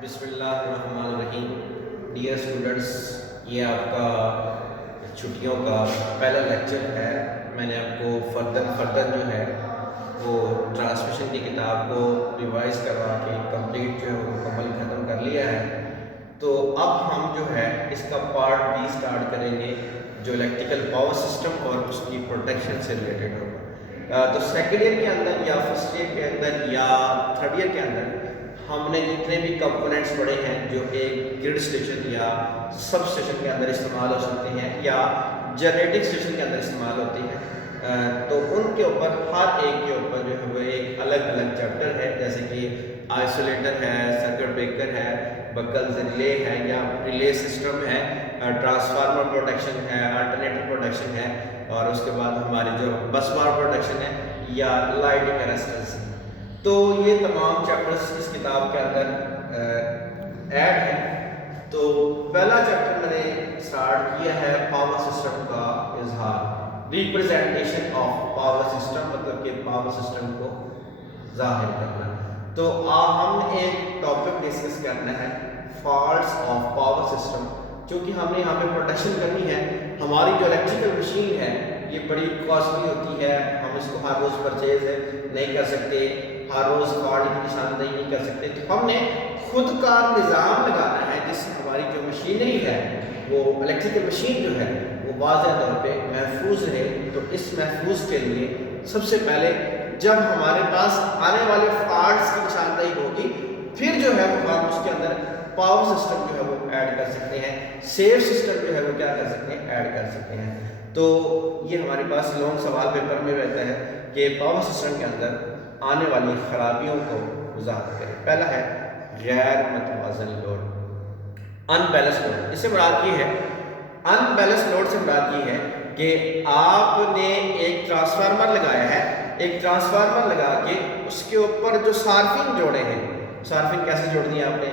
بسم اللہ الرحمن الرحیم۔ ڈیئر اسٹوڈنٹس، یہ آپ کا چھٹیوں کا پہلا لیکچر ہے۔ میں نے آپ کو فردن جو ہے وہ ٹرانسمیشن کی کتاب کو ریوائز کروا کے کمپلیٹ جو ہے وہ مکمل ختم کر لیا ہے۔ تو اب ہم جو ہے اس کا پارٹ بی سٹارٹ کریں گے جو الیکٹریکل پاور سسٹم اور اس کی پروٹیکشن سے ریلیٹڈ ہوگا۔ تو سیکنڈ ایئر کے اندر یا فرسٹ ایئر کے اندر یا تھرڈ ایئر کے اندر ہم نے جتنے بھی کمپوننٹس پڑھے ہیں جو ایک گرڈ اسٹیشن یا سب اسٹیشن کے اندر استعمال ہو سکتے ہیں یا جنریٹنگ اسٹیشن کے اندر استعمال ہوتے ہیں، تو ان کے اوپر ہر ایک کے اوپر جو ہے وہ ایک الگ الگ چیپٹر ہے، جیسے کہ آئسولیٹر ہے، سرکٹ بریکر ہے، بکلز ریلے ہے یا ریلے سسٹم ہے، ٹرانسفارمر پروٹیکشن ہے، الٹرنیٹر پروٹیکشن ہے، اور اس کے بعد ہماری جو بس بار پروٹیکشن ہے یا لائٹنگ ارسٹرز ہے۔ تو یہ تمام چیپٹرز اس کتاب کے اندر ایڈ ہیں۔ تو پہلا چیپٹر میں نے سٹارٹ کیا ہے پاور سسٹم کا اظہار، ریپرزینٹیشن آف پاور سسٹم، مطلب کہ پاور سسٹم کو ظاہر کرنا۔ تو ہم نے ایک ٹاپک ڈسکس کرنا ہے، فالٹس آف پاور سسٹم، چونکہ ہم نے یہاں پہ پروٹیکشن کرنی ہے۔ ہماری جو الیکٹریکل مشین ہے یہ بڑی کاسٹلی ہوتی ہے، ہم اس کو ہر روز پرچیز نہیں کر سکتے، ہر روز فالٹ کی نشاندہی نہیں کر سکتے، تو ہم نے خود کا نظام لگانا ہے جس سے ہماری جو مشینری ہے وہ الیکٹریکل مشین جو ہے وہ واضح طور پہ محفوظ رہے۔ تو اس محفوظ کے لیے سب سے پہلے جب ہمارے پاس آنے والے فالٹس کی نشاندہی ہوگی پھر جو ہے وہ ہم اس کے اندر پاور سسٹم جو ہے وہ ایڈ کر سکتے ہیں، سیف سسٹم جو ہے وہ کیا کر سکتے ہیں، ایڈ کر سکتے ہیں۔ تو یہ ہمارے پاس لانگ سوال پیپر میں رہتا ہے کہ پاور سسٹم کے اندر آنے والی خرابیوں کو وضاحت کریں۔ پہلا ہے غیر متوازن لوڈ، ان بیلنس لوڈ۔ اس سے مراد یہ ہے، ان بیلنس لوڈ سے مراد یہ ہے کہ آپ نے ایک ٹرانسفارمر لگایا ہے، ایک ٹرانسفارمر لگا کے اس کے اوپر جو صارفین جوڑے ہیں، صارفین کیسے جوڑ دیے آپ نے؟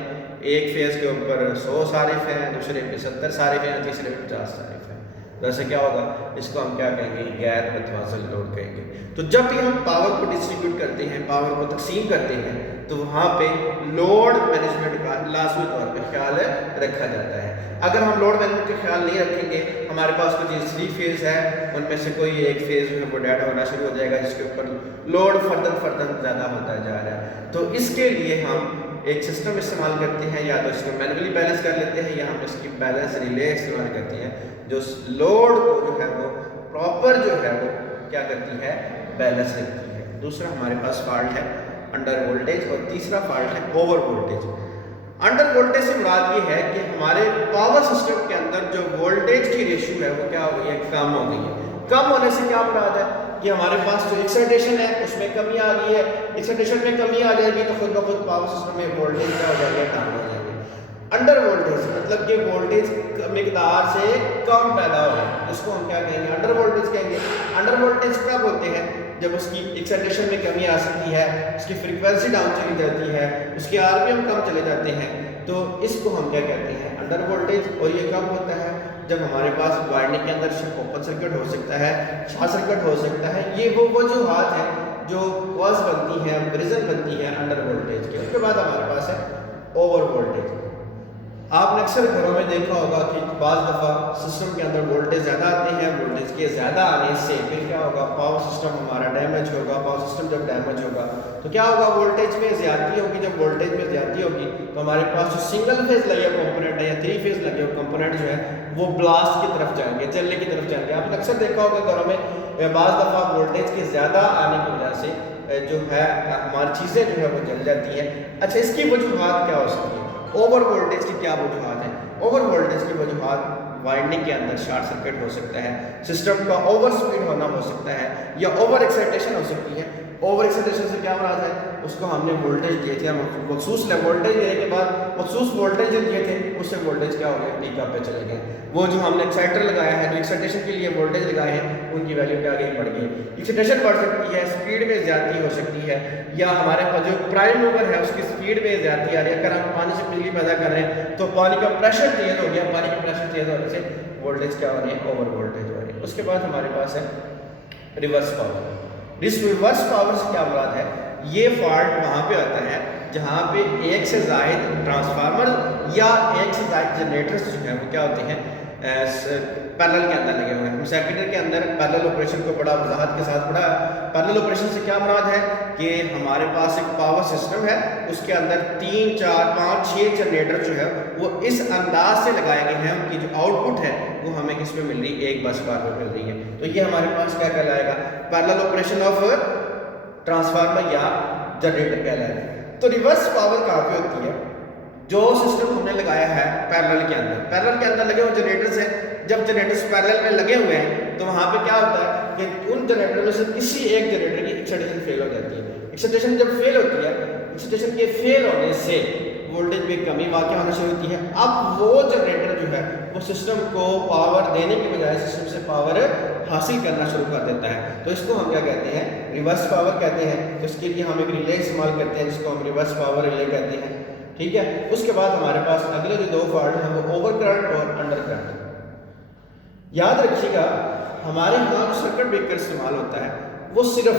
ایک فیز کے اوپر 100 صارف ہیں، دوسرے پہ 70 صارف ہیں، تیسرے پہ 50 صارف ہیں۔ تو ایسے کیا ہوگا؟ اس کو ہم کیا کہیں گے؟ غیر متوازن لوڈ کہیں گے۔ تو جب بھی ہم پاور کو ڈسٹریبیوٹ کرتے ہیں، پاور کو تقسیم کرتے ہیں، تو وہاں پہ لوڈ مینجمنٹ کا لازمی طور پہ خیال رکھا جاتا ہے۔ اگر ہم لوڈ مینجمنٹ کا خیال نہیں رکھیں گے، ہمارے پاس کچھ 3 فیز ہے، ان میں سے کوئی ایک فیز جو ہے وہ ڈیڈ ہونا شروع ہو جائے گا، جس کے اوپر لوڈ فردن زیادہ ہوتا جا رہا ہے۔ تو اس کے لیے ہم ایک سسٹم استعمال کرتے ہیں، یا تو اس کو مینولی بیلنس کر لیتے ہیں یا ہم اس کی بیلنس ریلے استعمال کرتے ہیں جو لوڈ کو جو ہے وہ پراپر جو ہے وہ کیا کرتی ہے؟ بیلنس رکھتی ہے۔ دوسرا ہمارے پاس فالٹ ہے انڈر وولٹیج، اور تیسرا فالٹ ہے اوور وولٹیج۔ انڈر وولٹیج سے مراد یہ ہے کہ ہمارے پاور سسٹم کے اندر جو وولٹیج کی ریشیو ہے وہ کیا ہو گئی ہے؟ کم ہو گئی ہے۔ کم ہونے سے کیا مراد ہے کہ ہمارے پاس جو ایکسائٹیشن ہے اس میں کمی آ گئی ہے، ایکسائٹیشن میں کمی آ جائے گی تو خود بخود پاور سسٹم میں وولٹیج کیا ہو جائے گا؟ کم ہو جائے گی۔ انڈر وولٹیج مطلب کہ وولٹیج مقدار سے کم پیدا ہو ہے، اس کو ہم کیا کہیں گے؟ انڈر وولٹیج کہیں گے۔ انڈر وولٹیج کب ہوتے ہیں؟ جب اس کی ایکسائٹیشن میں کمی آ سکتی ہے، اس کی فریکوینسی ڈاؤن چلی جاتی ہے، اس کے آر پی ایم کم چلے جاتے ہیں، تو اس کو ہم کیا کہتے ہیں؟ Under voltage. اور یہ کب ہوتا ہے؟ جب ہمارے پاس وائرنگ کے اندر اوپن سرکٹ ہو سکتا ہے، شارٹ سرکٹ ہو سکتا ہے۔ یہ وہ وجوہات ہیں جو کاز بنتی ہیں، ریزن بنتی ہے انڈر وولٹیج کی۔ اس کے بعد ہمارے پاس ہے اوور وولٹیج۔ آپ نے اکثر گھروں میں دیکھا ہوگا کہ بعض دفعہ سسٹم کے اندر وولٹیج زیادہ آتے ہیں، وولٹیج کے زیادہ آنے سے پھر کیا ہوگا؟ پاور سسٹم ہمارا ڈیمیج ہوگا۔ پاور سسٹم جب ڈیمیج ہوگا تو کیا ہوگا؟ وولٹیج میں زیادتی ہوگی۔ جب وولٹیج میں زیادتی ہوگی تو ہمارے پاس جو سنگل فیز لگے کمپوننٹ ہے یا 3 فیز لگے کمپوننٹ جو ہے وہ بلاسٹ کی طرف جائیں گے، جلنے کی طرف جائیں گے۔ آپ نے اکثر دیکھا ہوگا گھروں میں بعض دفعہ وولٹیج کے زیادہ آنے کی وجہ سے جو ہے ہماری چیزیں جو ہے وہ جل جاتی ہیں۔ اچھا، اس کی وجوہات کیا ہو سکتی ہیں؟ اوور وولٹیج کی کیا وجوہات ہیں؟ اوور وولٹیج کی وجوہات وائنڈنگ کے اندر شارٹ سرکٹ ہو سکتا ہے، سسٹم کا اوور سپیڈ ہونا ہو سکتا ہے، یا اوور ایکسائٹیشن ہو سکتی ہے۔ اوور ایکسائٹیشن سے کیا مراد ہے؟ اس کو ہم نے وولٹیج دیے تھے، مخصوص وولٹیج دینے کے بعد مخصوص وولٹیج جو دیے تھے اس سے وولٹیج کیا ہو گیا؟ پیک اپ پہ چلے گئے۔ وہ جو ہم نے ایکسائٹر لگایا ہے، جو ایکسائٹیشن کے لیے وولٹیج لگائے ہیں، ان کی ویلیو کیا گئی؟ بڑھ گئی۔ ایکسائٹیشن بڑھ سکتی ہے، سپیڈ میں زیادتی ہو سکتی ہے، یا ہمارے پاس جو پرائم موور ہے اس کی سپیڈ میں زیادتی آ رہی ہے۔ اگر ہم پانی سے بجلی پیدا کر رہے ہیں تو پانی کا پریشر تیز ہو گیا، پانی کا پریشر تیز ہونے سے وولٹیج کیا ہو رہی ہے؟ اوور وولٹیج ہو رہی ہے۔ اس کے بعد ہمارے پاس ہے ریورس پاور۔ ریورس پاور سے کیا مراد ہے؟ یہ فالٹ وہاں پہ آتا ہے جہاں پہ ایک سے زائد ٹرانسفارمر یا ایک سے زائد جنریٹرز جو ہیں وہ کیا ہوتے ہیں پیرلل کے اندر لگے ہوئے ہیں. سیکنڈری کے اندر پیرلل آپریشن کو بڑا وضاحت کے ساتھ پڑھا. پیرلل آپریشن سے کیا مراد ہے کہ ہمارے پاس ایک پاور سسٹم ہے, اس کے اندر 3 4 5 6 جنریٹر جو ہے وہ اس انداز سے لگائے گئے ہیں, ان کی جو آؤٹ پٹ ہے وہ ہمیں کس پہ مل رہی ہے, ایک بس بار پہ مل رہی ہے. تو یہ ہمارے پاس کیا کہلائے گا, پیرلل آپریشن آف ٹرانسفارمر یا جنریٹر کہلائے گا. تو ریورس پاور کہاں پہ ہوتی ہے, جو سسٹم ہم نے لگایا ہے پیرلل کے اندر, پیرلل کے اندر لگے ہوئے جنریٹرز ہیں. جب جنریٹرز پیرلل میں لگے ہوئے ہیں تو وہاں پہ کیا ہوتا ہے کہ ان جنریٹر میں سے کسی ایک جنریٹر کی ایکسائٹیشن فیل ہو جاتی ہے. ایکسائٹیشن جب فیل ہوتی ہے, ایکسائٹیشن کے فیل ہونے سے وولٹیج میں کمی واقع ہونا شروع ہوتی ہے. اب وہ جنریٹر جو ہے وہ سسٹم کو پاور دینے کے بجائے سسٹم سے پاور حاصل کرنا شروع کر دیتا ہے. تو اس کو ہم کیا کہتے ہیں, ریورس پاور کہتے ہیں. تو اس کے لیے ہم ایک ریلے استعمال کرتے ہیں جس کو ہم ریورس پاور ریلے کہتے ہیں. ٹھیک ہے. اس کے بعد ہمارے پاس اگلے جو 2 فالٹ ہیں وہ اوور کرنٹ اور انڈر کرنٹ. یاد رکھیے گا ہمارے یہاں جو سرکٹ بریکر استعمال ہوتا ہے وہ صرف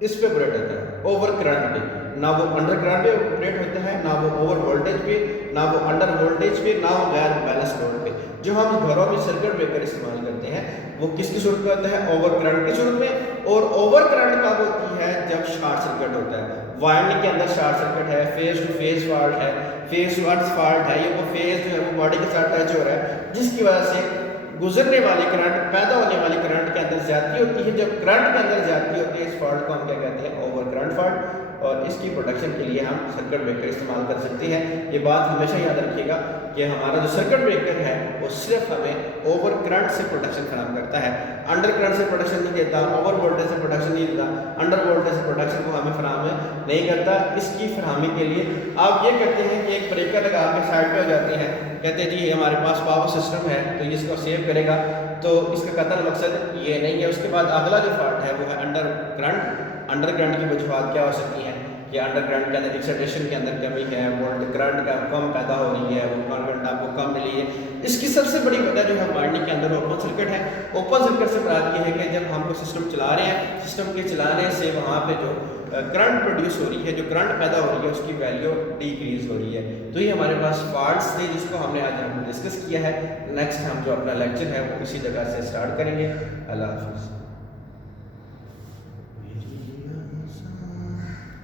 اس پہ آپریٹ ہوتا ہے, اوور کرنٹ پہ. نہ وہ انڈر کرنٹ پہ آپریٹ ہوتا ہے, نہ وہ اوور وولٹیج پہ, نہ وہ انڈر وولٹیج پہ, نہ وہ غیر بیلنس لوڈ پہ. جو ہم گھروں میں سرکٹ بریکر استعمال کرتے ہیں وہ کس کی صورت میں ہوتا ہے, اوور کرنٹ کی صورت میں. اور اوور کرنٹ کب ہوتی ہے, جب شارٹ سرکٹ ہوتا ہے. وائرنگ کے اندر شارٹ سرکٹ ہے, فیز ٹو فیز فالٹ ہے, فیز ٹو ارتھ فالٹ ہے, یہ وہ فیز جو ہے وہ باڈی کے ساتھ ٹچ ہو رہا ہے, جس کی وجہ سے گزرنے والی کرنٹ, پیدا ہونے والی کرنٹ کے اندر زیادتی ہوتی ہے. جب کرنٹ کے اندر زیادتی ہوتی ہے اس فالٹ کو ہم کیا کہتے ہیں, اوور کرنٹ فالٹ. اور اس کی پروٹیکشن کے لیے ہم سرکٹ بریکر استعمال کر سکتے ہیں. یہ بات ہمیشہ یاد رکھیے گا کہ ہمارا جو سرکٹ بریکر ہے وہ صرف ہمیں اوور کرنٹ سے پروٹیکشن فراہم کرتا ہے, انڈر کرنٹ سے پروٹیکشن نہیں دیتا, اوور وولٹیج سے پروٹیکشن نہیں دیتا, انڈر وولٹیج سے پروٹیکشن کو ہمیں فراہم نہیں کرتا. اس کی فراہمی کے لیے آپ یہ کرتے ہیں کہ ایک بریکر لگا کے سائڈ پہ ہو جاتے ہیں, کہتے ہیں جی یہ ہمارے پاس پاور سسٹم ہے تو یہ اس کو سیو کرے گا. تو اس کا قطعی مقصد یہ نہیں ہے. اس کے بعد اگلا جو فالٹ ہے وہ ہے انڈر کرنٹ. انڈر کرنٹ کی وجوہات کیا ہو سکتی ہیں کہ انڈر کرنٹ کے اندر ایکسائٹیشن کے اندر کمی ہے, وولٹ کرنٹ کا کم پیدا ہو رہی ہے, وہ کرنٹ آپ کو کم ملی ہے. اس کی سب سے بڑی وجہ جو ہے وائرنگ کے اندر اوپن سرکٹ ہے. اوپن سرکٹ سے مراد یہ ہے کہ جب ہم کو سسٹم چلا رہے ہیں, سسٹم کے چلانے سے وہاں پہ جو کرنٹ پروڈیوس ہو رہی ہے, جو کرنٹ پیدا ہو رہی ہے, اس کی ویلیو ڈیکریز ہو رہی ہے. تو یہ ہمارے پاس فالٹس تھے جس کو ہم نے آج ڈسکس کیا ہے. نیکسٹ ہم جو اپنا لیکچر ہے وہ اسی جگہ سے اسٹارٹ کریں گے. اللہ حافظ.